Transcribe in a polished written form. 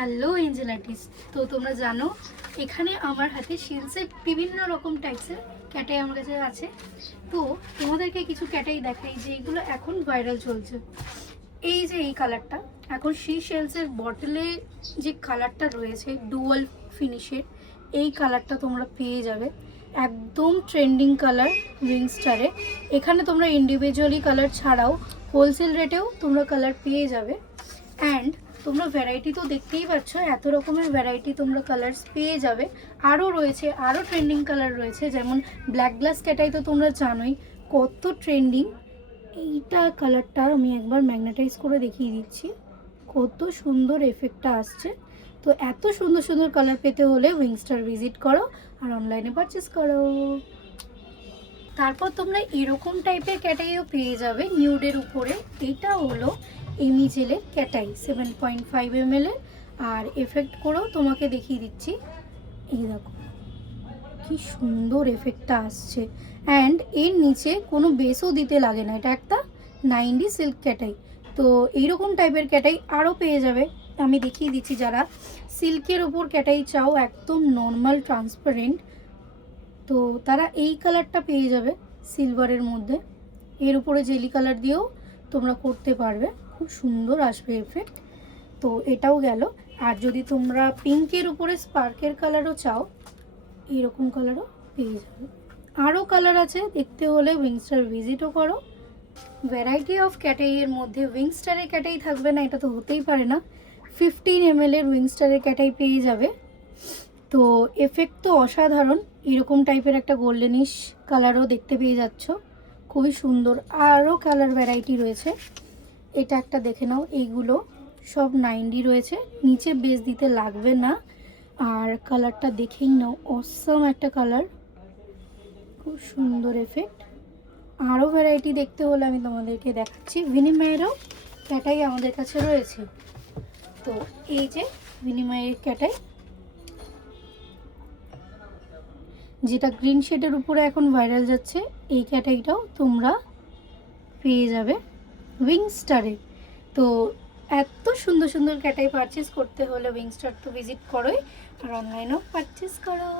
Hello Angel artist. তো তোমরা জানো এখানে আমার হাতে শিলসের বিভিন্ন রকম টাইপসের ক্যাটাই আমার কাছে আছে। তো তোমাদেরকে কিছু ক্যাটাই দেখাই যেগুলো এখন ভাইরাল চলছে। এই যে এই কালারটা এখন শিলসের বটলে যে কালারটা রয়েছে ডুয়াল ফিনিশের, এই কালারটা তোমরা পেয়ে যাবে একদম ট্রেন্ডিং কালার উইংস্টারে। এখানে তোমরা ইন্ডিভিজুয়ালি কালার ছাড়াও হোলসেল রেটেও তোমরা কালার পেয়ে যাবে। অ্যান্ড তোমরা ভ্যারাইটি তো দেখতেই পাচ্ছ, এত রকমের ভ্যারাইটি তোমরা কালার্স পেয়ে যাবে। আরও রয়েছে, আরও ট্রেন্ডিং কালার রয়েছে, যেমন ব্ল্যাক গ্লাস ক্যাটাই তো তোমরা জানোই কত ট্রেন্ডিং। এইটা কালারটা আমি একবার ম্যাগনেটাইজ করে দেখিয়ে দিচ্ছি, কত সুন্দর এফেক্টটা আসছে। তো এত সুন্দর সুন্দর কালার পেতে হলে উইংস্টার ভিজিট করো আর অনলাইনে পারচেস করো। তারপর তোমরা এরকম টাইপের ক্যাটাইও পেয়ে যাবে নিউডের উপরে। এটা হলো এমি জেলের ক্যাটাই 7.5 ml এর। আর এফেক্ট করেও তোমাকে দেখিয়ে দিচ্ছি, এই দেখো কি সুন্দর এফেক্টটা আসছে। অ্যান্ড এর নিচে কোনো বেসও দিতে লাগে না, এটা একটা 90 সিল্ক ক্যাটাই। তো এইরকম টাইপের ক্যাটাই আরও পেয়ে যাবে, আমি দেখিয়ে দিচ্ছি। যারা সিল্কের ওপর ক্যাটাই চাও একদম নর্মাল ট্রান্সপারেন্ট, তো তারা এই কালারটা পেয়ে যাবে সিলভারের মধ্যে। এর উপরে জেলি কালার দিয়েও তোমরা করতে পারবে, খুব সুন্দর আসবে এফেক্ট। তো এটাও গেল। আর যদি তোমরা পিঙ্কের উপরে স্পার্কের কালারও চাও, এরকম কালারও পেয়ে যাবে। আরও কালার আছে, দেখতে হলে উইংস্টার ভিজিটও করো। ভ্যারাইটি অফ ক্যাটাইয়ের মধ্যে উইংস্টারের ক্যাটাই থাকবে না এটা তো হতেই পারে না। 15 ml এর উইংস্টারের ক্যাটাই পেয়ে যাবে। তো এফেক্ট তো অসাধারণ, এরকম টাইপের একটা গোল্ডেনিশ কালারও দেখতে পেয়ে যাচ্ছ, খুবই সুন্দর। আরও কালার ভ্যারাইটি রয়েছে, এটা একটা দেখে নাও। এইগুলো সব 90 রয়েছে, নিচে বেস দিতে লাগবে না। আর কালারটা দেখেই নাও, অসাম একটা কালার, খুব সুন্দর এফেক্ট। আরও ভ্যারাইটি দেখতে হলে আমি তোমাদেরকে দেখাচ্ছি। ভিনিমায়েরও ক্যাটাই আমাদের কাছে রয়েছে। তো এই যে ভিনিমায়ের ক্যাটাই, যেটা গ্রিন শেডের উপরে এখন ভাইরাল যাচ্ছে, এই ক্যাটাইটাও তোমরা পেয়ে যাবে উইংস্টারে। তো এত সুন্দর সুন্দর ক্যাটাই পারচেস করতে হলে উইংস্টার তো ভিজিট করোই আর অনলাইনেও পারচেস করো।